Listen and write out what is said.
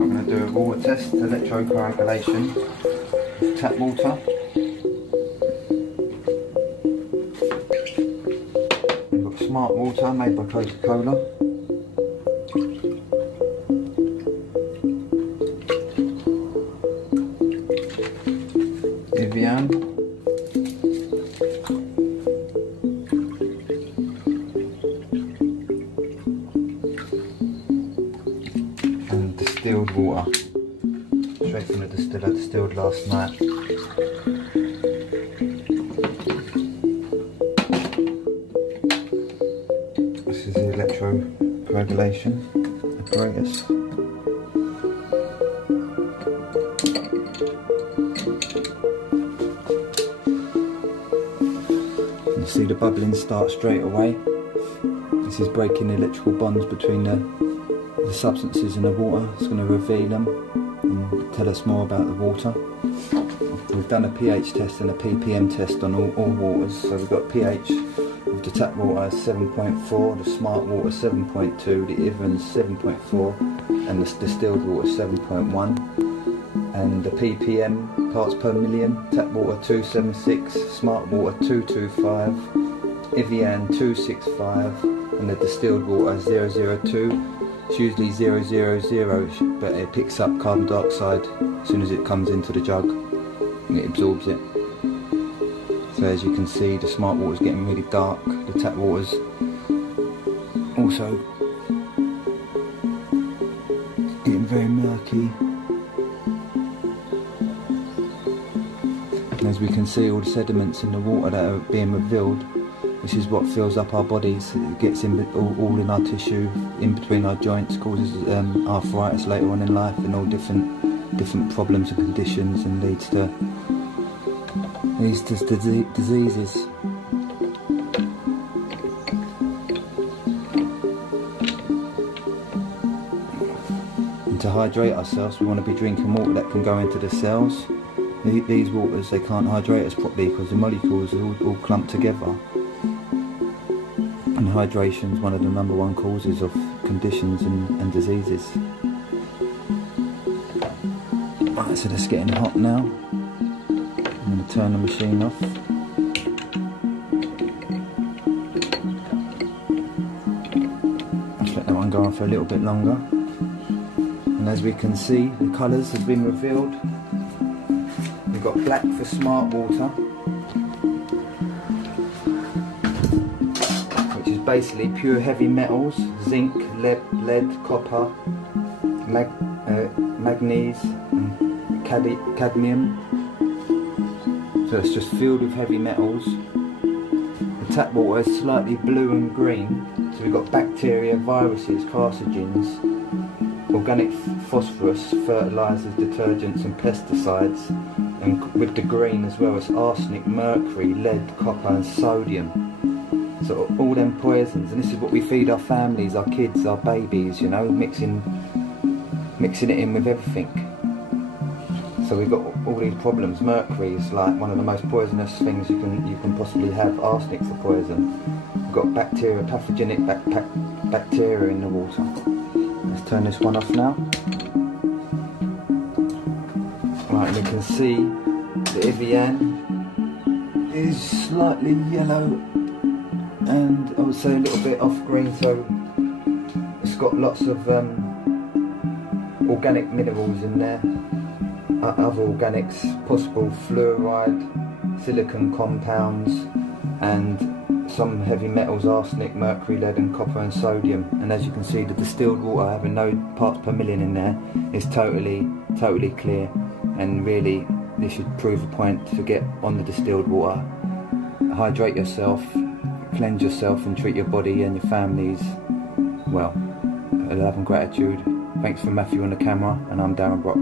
I'm going to do a water test, electrocoagulation, tap water. We've got Smart Water made by Coca-Cola. Evian. And distilled water, straight from the distiller, distilled last night. This is the electrocoagulation apparatus. You see the bubbling start straight away. This is breaking the electrical bonds between the substances in the water. It's going to reveal them and tell us more about the water. We've done a pH test and a ppm test on all waters. So we've got pH of the tap water 7.4, the Smart Water 7.2, the Evian 7.4 and the distilled water 7.1, and the ppm, parts per million, tap water 276, Smart Water 225, Evian 265 and the distilled water 002. It's usually 000, but it picks up carbon dioxide as soon as it comes into the jug and it absorbs it. So as you can see, the Smart Water is getting really dark, the tap water's also getting very murky. And as we can see, all the sediments in the water that are being revealed, this is what fills up our bodies. It gets in all in our tissue, in between our joints, causes arthritis later on in life, and all different problems and conditions, and leads to diseases. And to hydrate ourselves, we want to be drinking water that can go into the cells. These waters, they can't hydrate us properly because the molecules are all clumped together. And hydration is one of the #1 causes of conditions and diseases. Right, so that's getting hot now. I'm going to turn the machine off. Let's let that one go on for a little bit longer. And as we can see, the colours have been revealed. We've got black for Smart Water, basically pure heavy metals, zinc, lead, copper, manganese, and cadmium. So it's just filled with heavy metals. The tap water is slightly blue and green, so we've got bacteria, viruses, carcinogens, organic phosphorus, fertilisers, detergents and pesticides, and with the green as well as arsenic, mercury, lead, copper and sodium. So all them poisons, and this is what we feed our families, our kids, our babies, you know, mixing it in with everything. So we've got all these problems. Mercury is like one of the most poisonous things you can possibly have. Arsenic's a poison. We've got bacteria, pathogenic bacteria in the water. Let's turn this one off now. Right, and you can see the Evian is slightly yellow, and I would say a little bit off green, so it's got lots of organic minerals in there, other organics, possible fluoride, silicon compounds, and some heavy metals, arsenic, mercury, lead and copper and sodium. And as you can see, the distilled water, having no parts per million in there, is totally clear, and really this should prove a point to get on the distilled water. Hydrate yourself, cleanse yourself and treat your body and your families well. Love and gratitude. Thanks for Matthew on the camera, and I'm Darren Brock.